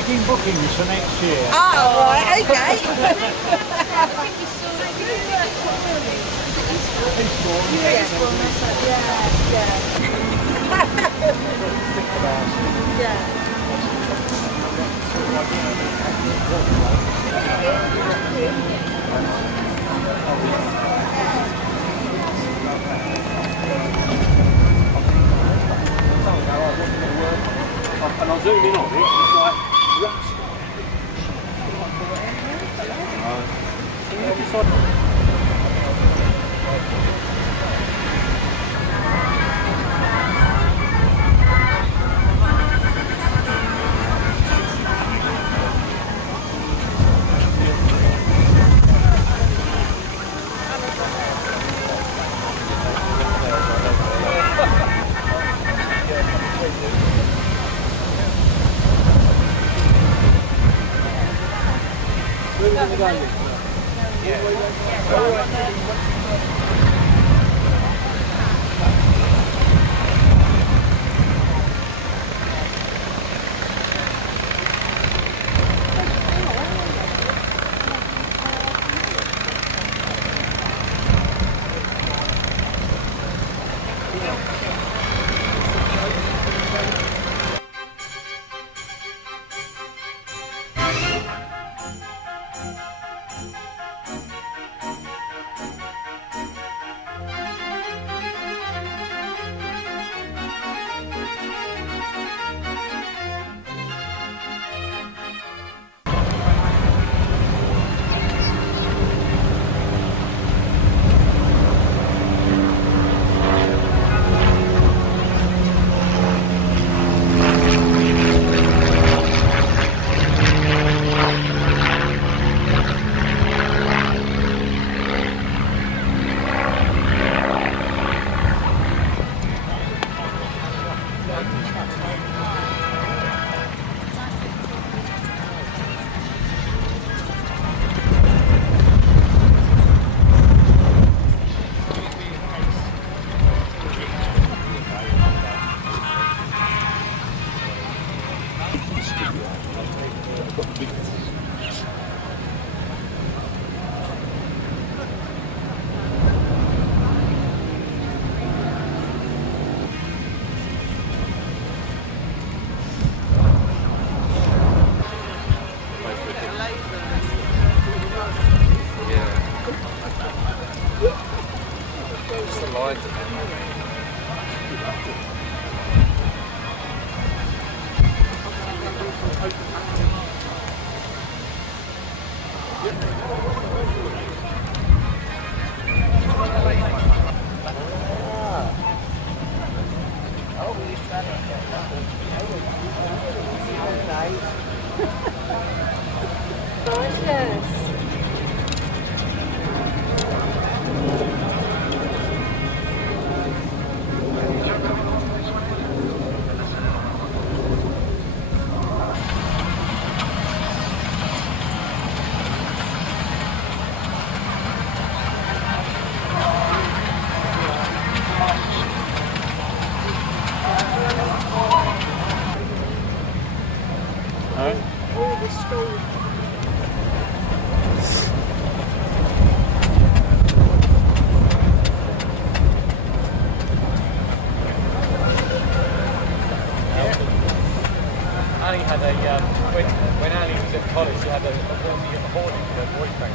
taking bookings for next year. Oh, right, okay. And I'll zoom in on it, it's like rust. Ali had a, when Ali was at college, she had a hoarding with her boyfriend.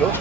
Look.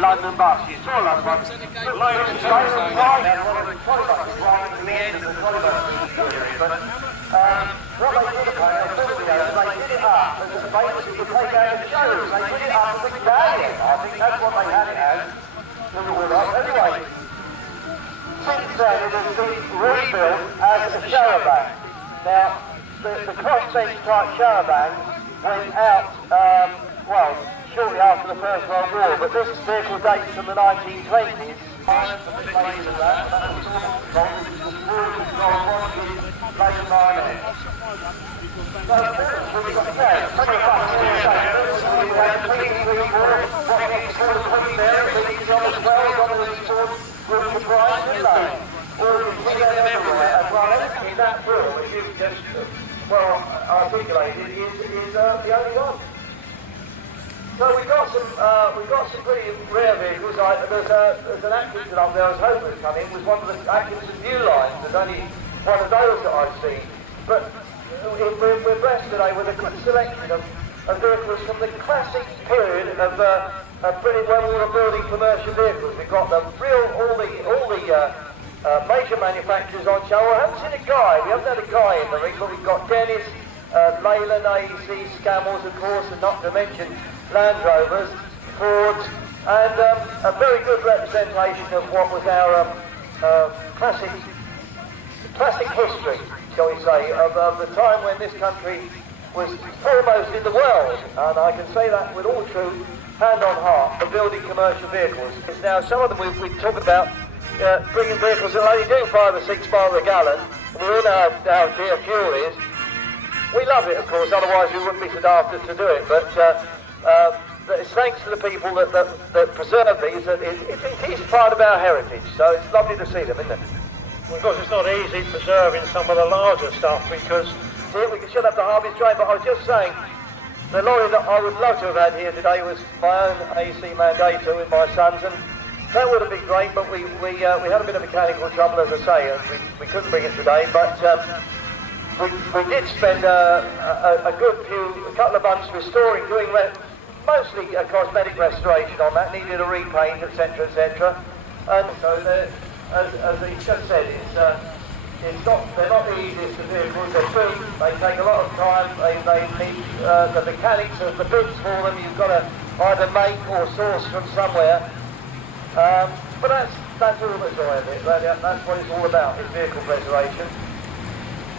London bus. You saw that one. Loads of trains and right now, one of the trolley buses right at the end of the trolley bus period. But what they did, they did it up as a basis to take out the shows. They did it up as a medallion. I think that's what they had it as. Anyway, since then it has been rebuilt as a shower band. Now, the cross-bench type shower band went out, well, shortly after the First World War, but this vehicle dates from the 1920s. Articulated is the only one. So we've got some pretty rare vehicles. There's an Atkinson up there I was hoping would come in. It was one of the Atkinson new lines. There's only one of those that I've seen. But we're blessed today with a good selection of vehicles from the classic period of when we were building commercial vehicles. We've got all the major manufacturers on show. We haven't seen a guy. We haven't had a guy in the ring, but we've got Dennis, Leyland, AEC, Scammels, of course, and not to mention Land Rovers, Fords, and a very good representation of what was our classic history, shall we say, of the time when this country was foremost in the world, and I can say that with all truth, hand on heart, for building commercial vehicles. Now, some of them we've talked about bringing vehicles that only do 5 or 6 miles a gallon. We all know how dear fuel is. We love it, of course, otherwise we wouldn't be so daft to do it, but it's thanks to the people that preserve these that it is part of our heritage, so it's lovely to see them, isn't it? Well, of course, it's not easy preserving some of the larger stuff because we should have the harvest train, but I was just saying, the lorry that I would love to have had here today was my own AC Mandato with my sons, and that would have been great, but we had a bit of mechanical trouble, as I say, and we couldn't bring it today, but we did spend a couple of months restoring, doing mostly a cosmetic restoration on that, needed a repaint, etc., etc. And so, as he just said, they're not the easiest of vehicles. They're big, they take a lot of time. They need the mechanics of the bits for them. You've got to either make or source from somewhere. But that's all the joy of it. That's what it's all about, is vehicle preservation.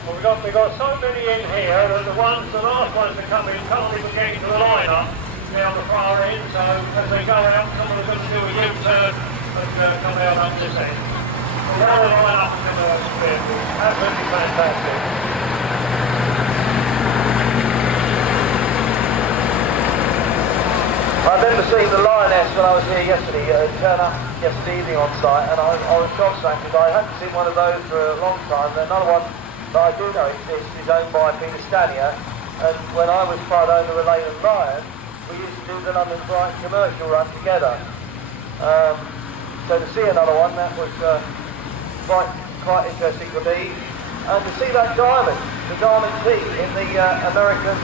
Well, we've got so many in here that the last ones to come in can't even get into the lineup down the far end, so as they go out, some of them do a U-turn and come out up this end. But all the lineup in the vehicles, absolutely fantastic. I remember seeing the Lioness when I was here yesterday, turn up yesterday evening on site, and I was gobsmacked because I hadn't seen one of those for a long time. Another one that I do know exists is owned by Peter Stanier, and when I was part owner of Leyland Lion, we used to do the London Brighton commercial run together. So to see another one, that was quite interesting for me. And to see that diamond, the diamond T in the American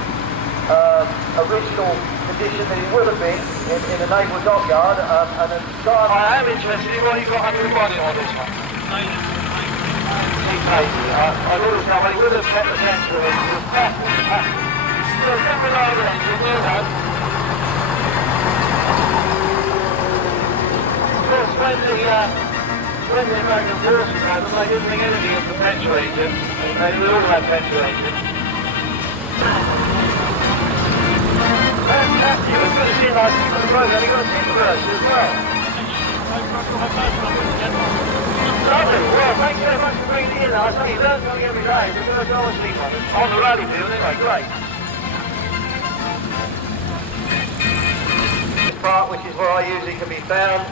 original condition that it would have been in a naval dockyard, and a diamond. I am interested in what you've got under the bonnet on this one. Crazy. I've always known he would have kept the centre in. There's nothing like the engine, you know. Of course, when the American forces had them, they didn't think anything of the petrol engine. They all had petrol engines. Fantastic. It was good to see a nice thing on the road, and he got a tip version as well. Lovely. Well, thanks very much for bringing it in. I say you learn something every day. We're going to go and see one on the rally field anyway. Great. This part, which is where I usually can be found,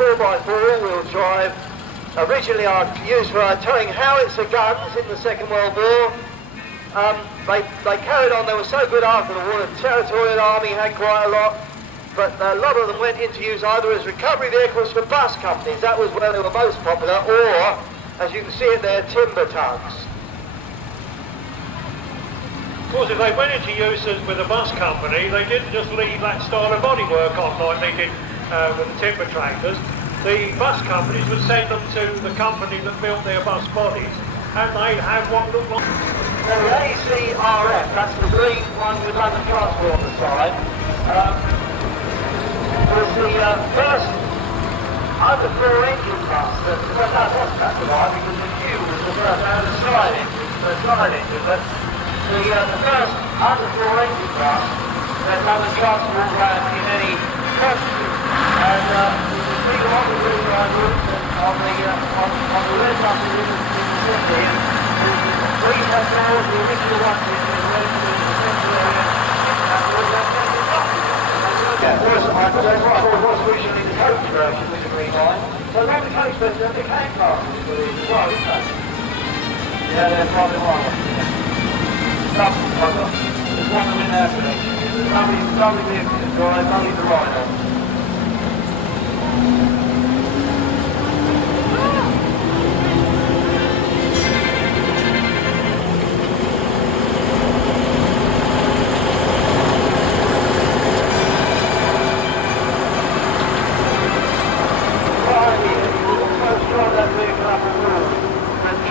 4x4 all-wheel drive. Originally used for towing howitzer guns in the Second World War. They carried on, they were so good after the war. The Territorial Army had quite a lot, but a lot of them went into use either as recovery vehicles for bus companies, that was where they were most popular, or, as you can see it there, timber tugs. Of course, if they went into use with a bus company, they didn't just leave that style of bodywork on like they did with the timber tractors. The bus companies would send them to the company that built their bus bodies, and they'd have what looked like... Now the ACRF, that's the green one with London Transport on the side, was the first under-floor engine bus that, well, that wasn't that right, because the Q was the first out of the side engine, but the first under-floor engine bus that London Transport ran in any country. And we got on the green line route on the red bus in the city, and these have now the original ones in the central area, and that's what I thought was originally the coach version with the green line. So like the coach version, they became classes as well, isn't they? Yeah, they're probably one. Lovely colour. There's one of them in our collection. It's a lovely vehicle to drive, lovely to ride on.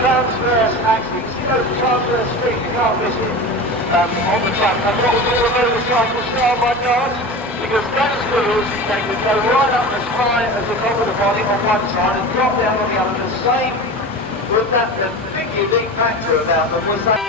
Transverse axle, you see those transverse streets, you can't miss it on the track. That's what we call a motorcycle style, my guys, because those wheels, they could go right up as high as the top of the body on one side and drop down on the other. The same with that, the big unique factor about them was that...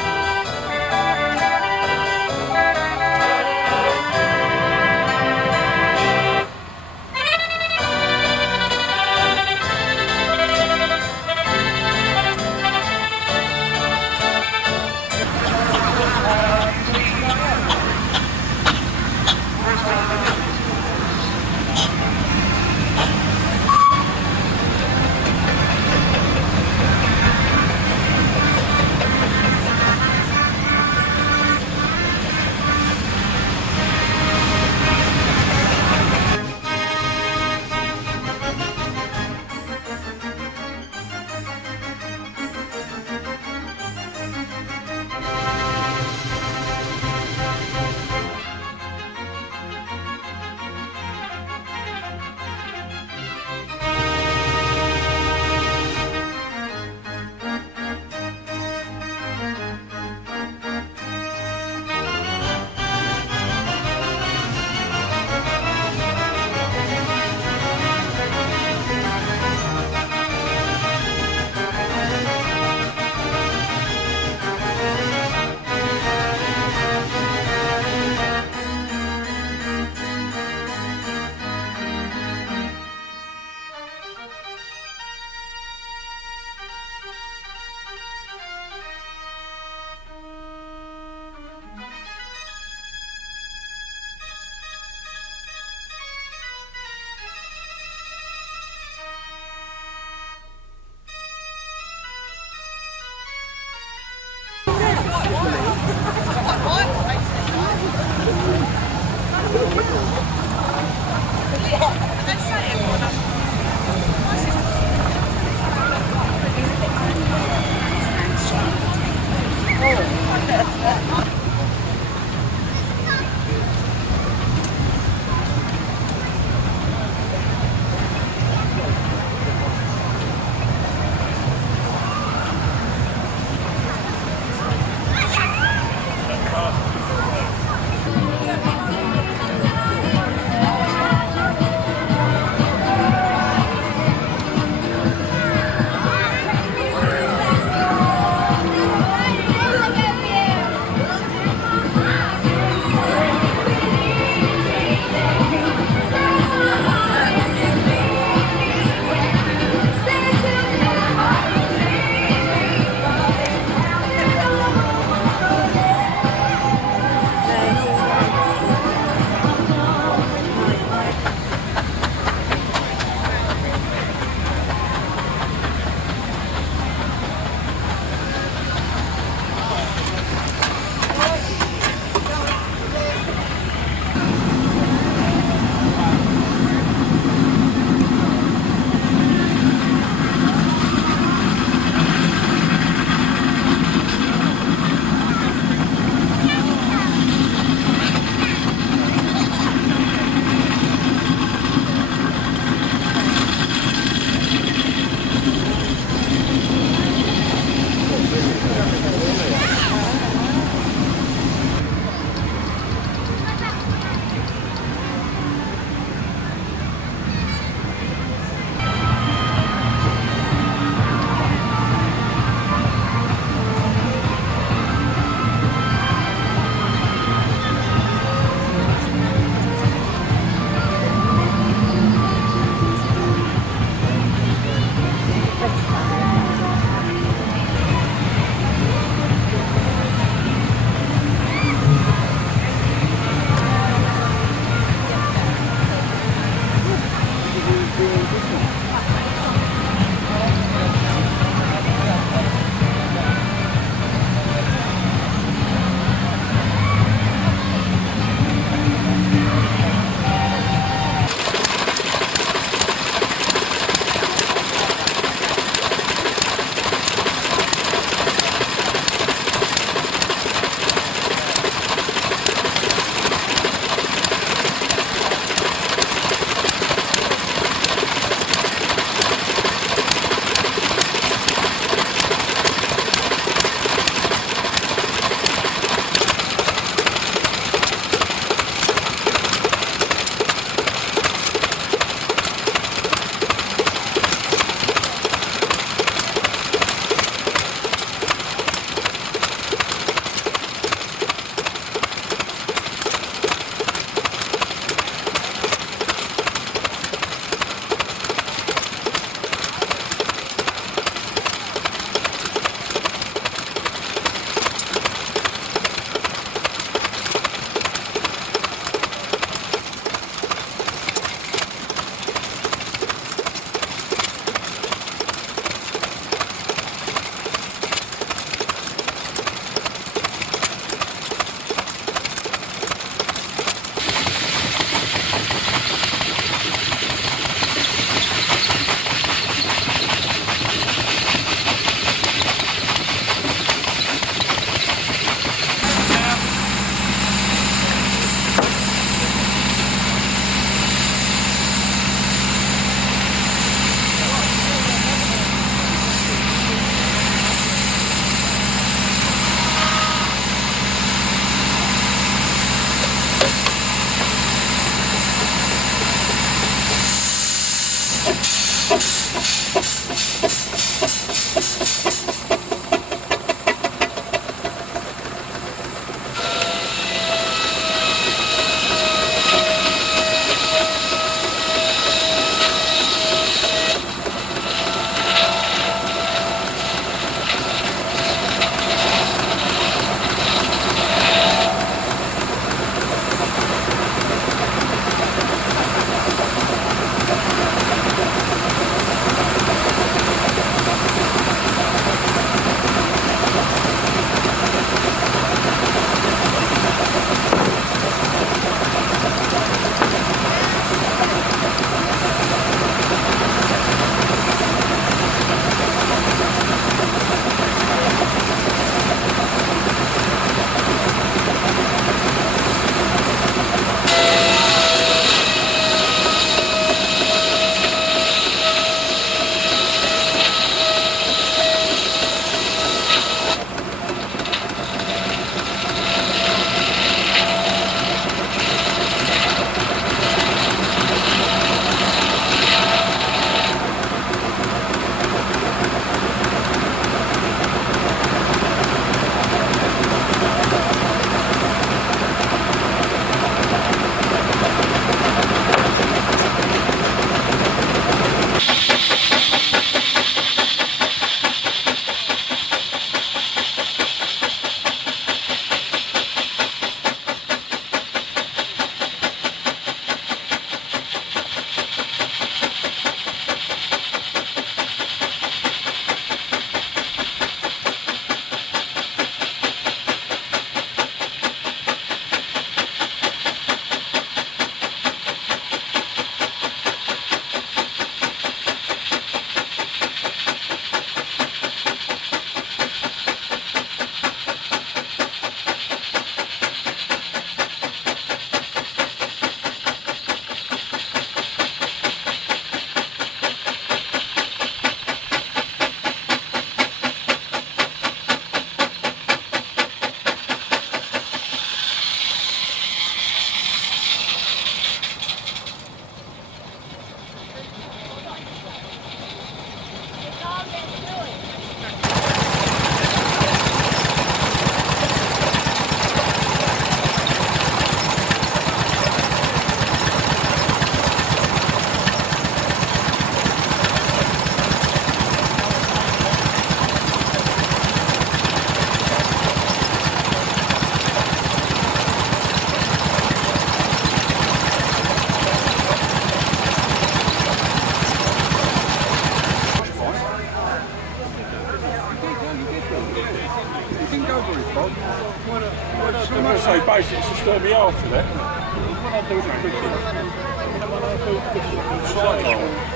I'm going to say basically it's to stir me after that. What I do is quickly.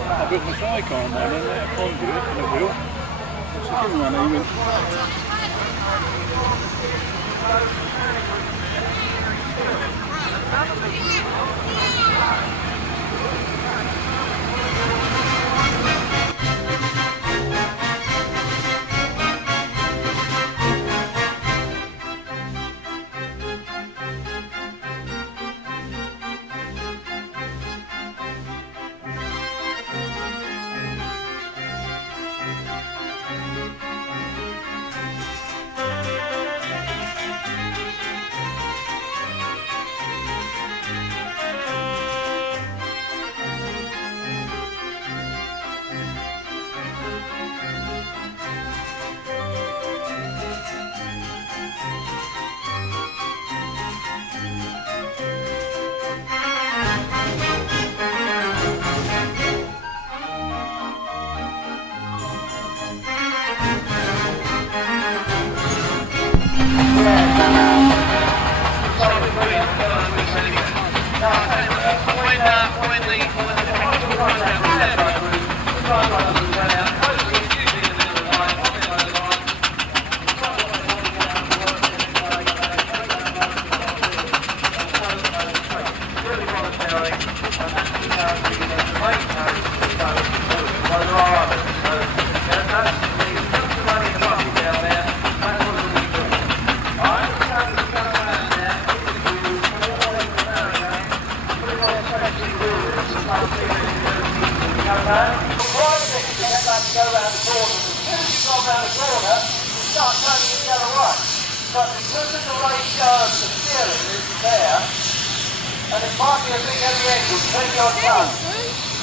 I built my cycle on one and I can't do it and I will. It's a good one even. But because of the ratio of the steering is there, and it might be a big heavy engine, 20 odd tons,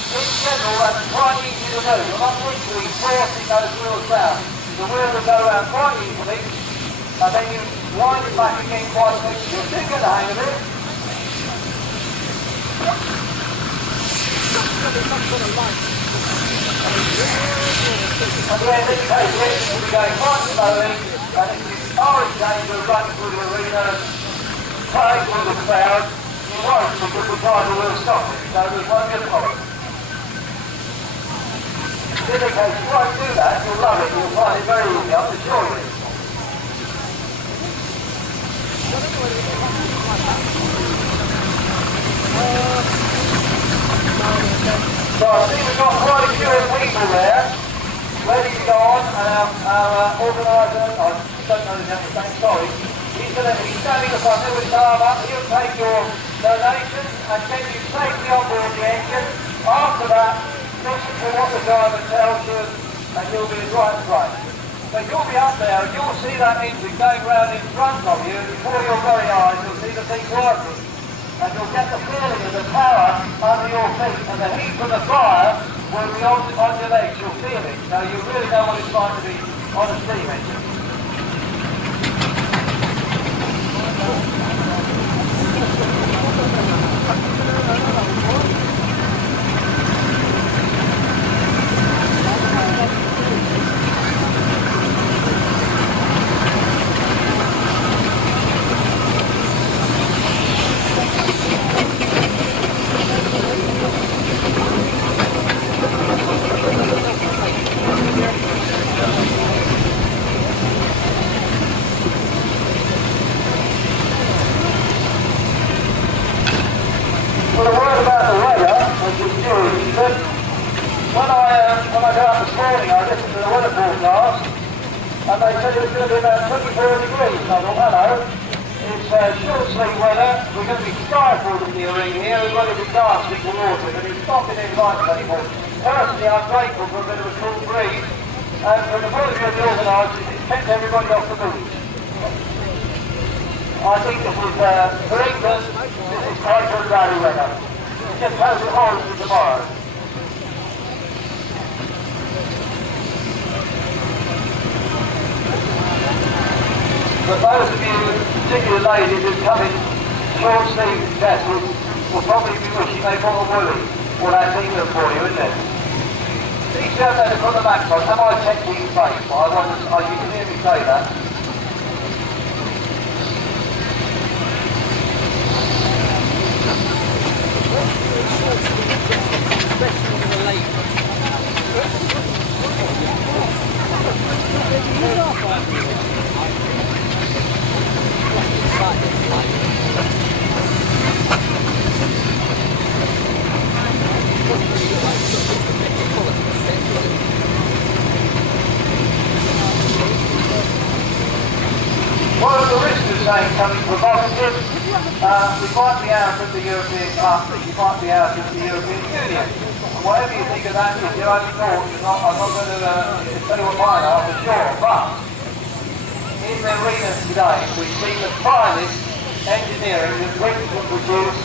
in general that's quite easy to do. You're not literally forcing those wheels down. The wheel will go around quite easily, and then you wind it back again quite quickly. You'll soon get the hang of it. And then in this case, the engine will be going quite slowly, and if you are in danger of running through the arena, playing through the crowd, you won't because the driver will stop it, so there won't be a problem. In any case, you won't do that, you'll love it, you'll find it very easy, I'm assure you. So I think we've got quite a few people there, ready to go on, and our organiser, I don't know his name, sorry, he's going to be standing up front with his arm up, he'll take your donations, and then you safely on board the engine. After that, listen to what the driver tells you, and you'll be as right as right. So you'll be up there, and you'll see that engine going round in front of you, and before your very eyes, you'll see the thing working. And you'll get the feeling of the power under your feet, and the heat from the fire will be on your legs, you'll feel it. So you really know what it's like to be on a steam engine. Well, the word about the weather, as you do, is that when I got up this morning, I listened to the weather forecast, and they said it was going to be about 24 degrees. I thought, hello, it's short sleeve weather, we're going to be stifled in the arena here, we're going to be gasping for water, but it's not been in light anymore. Personally, I'm grateful for a bit of a cool breeze, And from the point of view of the organisers, it's kept everybody off the beach. I think this is, for England, this is quite good rally weather. It just has it on for tomorrow. But those of you, particularly ladies, who come in short sleeve dresses will probably be wishing they bought a woolly. Well, that's England for you, isn't it? These girls had to put the backs on. Am I technically fake? Well, you can hear me say that. One of the risks of saying something provocative, we might be out of the European Cup, you might be out of the European Union. And whatever you think of that is your own thought. I'm not going to tell you what mine are for sure, but in the arena today we've seen the finest engineering that Britain can produce.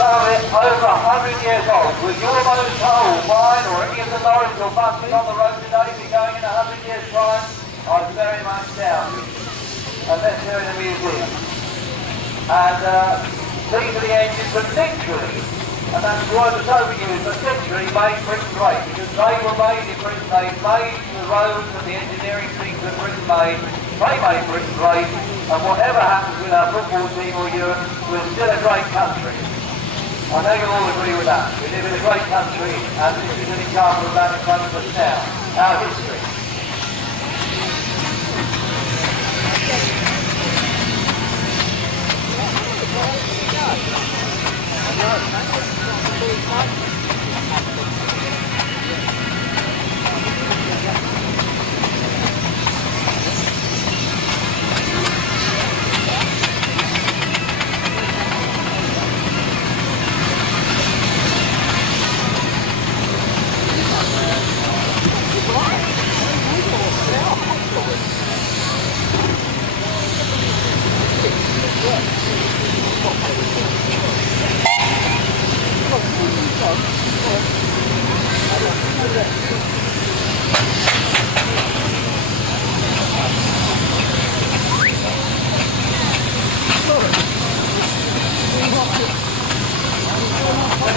Some of it over 100 years old. Will your motor or mine or any of the lorries or buses on the road today be going in 100 years' time? I very much doubt it. Unless they're in a museum. And these are the engines that literally, and that's the word that's overused, but literally made Britain great, because they were made in Britain. They made the roads and the engineering things that Britain made. They made Britain great, and whatever happens with our football team or Europe, we're still a great country. I know you'll all agree with that. We live in a great country, and this is an example of that in front of us now. Our history.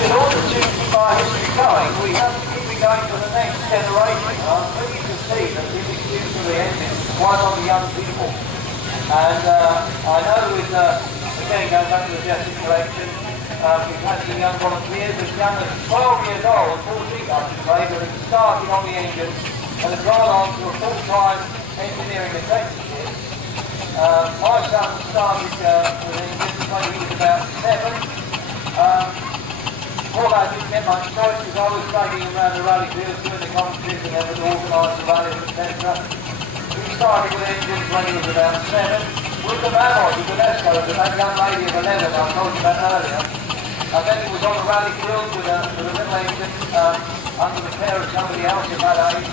In order to keep our history going, we have to keep it going to the next generation. I'm pleased to see that this is used for the engine quite on the young people. And I know with, again going back to the Jessup collection, we've had some young volunteers as young as 12 years old, 14 I should say, that have started on the engine and have gone on to a full-time engineering apprenticeship. My son started with engines when he was about 7. Although I didn't get much choice because I was taking him around the rally fields doing the competition and to organise the rallies, etc. He started with engines when he was about 7. With the Mammoth, with the Nescos, and that young lady of 11 I told you about earlier. And then he was on the rally field with a little engine under the care of somebody else in that age.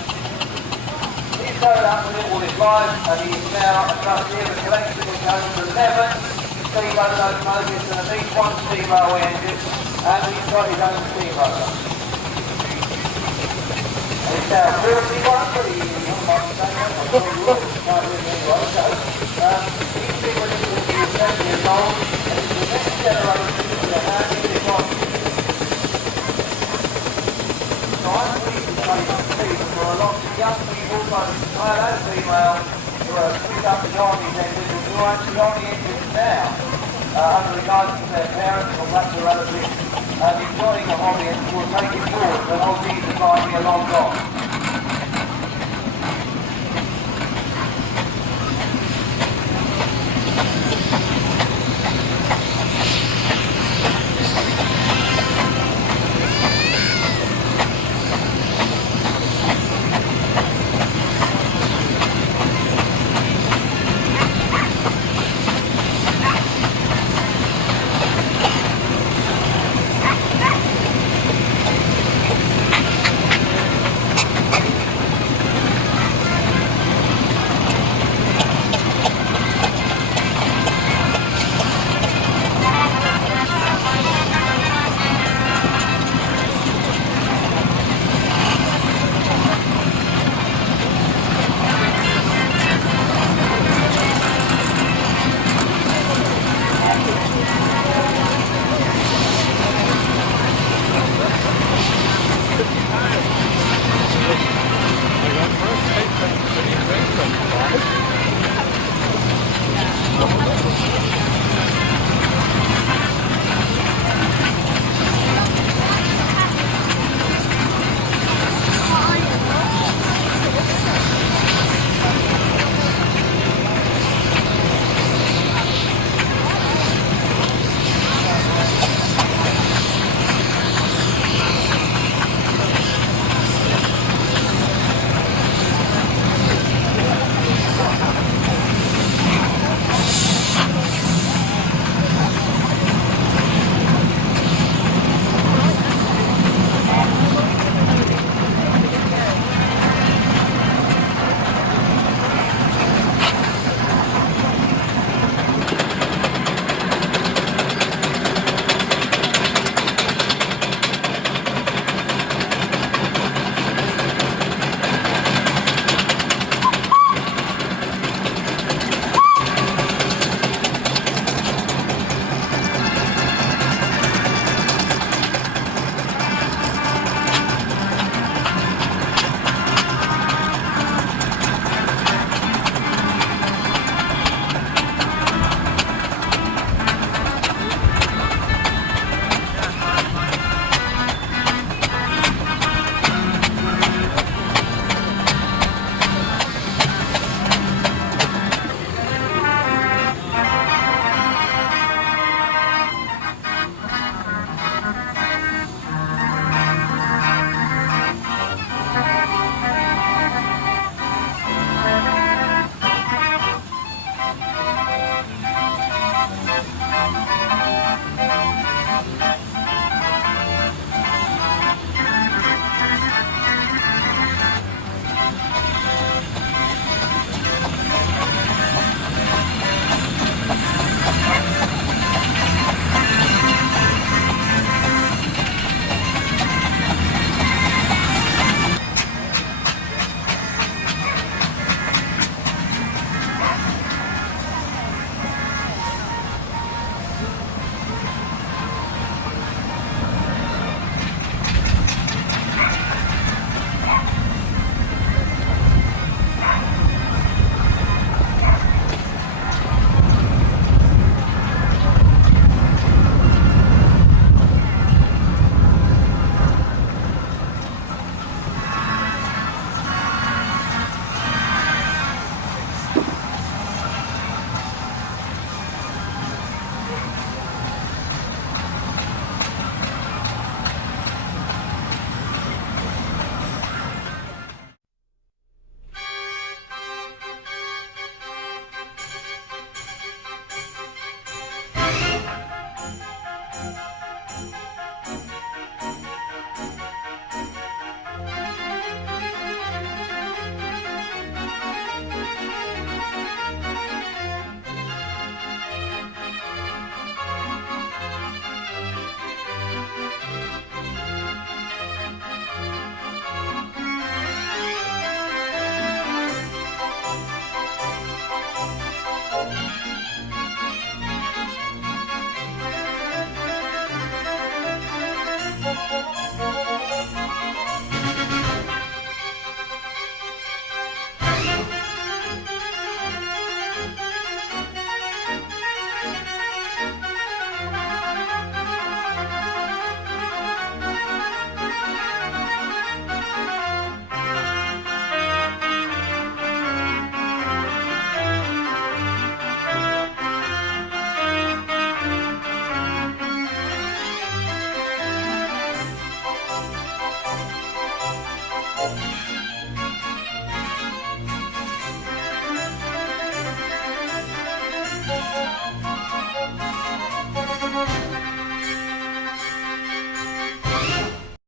He's grown up with it all his life, and he's now a trustee of a collection which owns 11 steamboat locomotives and at least one steam railway engine, and he's got his own steam motor. And it's now 41, but he's not saying that, I'm sure you will, can't hear me anyway, so he's been with us since he was 7 years old, and it's the next generation that are handing this on. So I'm pleased to say that for a lot of young people, both male and female, who are picked up the Army's engines, who are actually on the engines now, under the guidance of their parents or perhaps a relative, and enjoying the hobby and will take it forward when old Jesus might be long gone.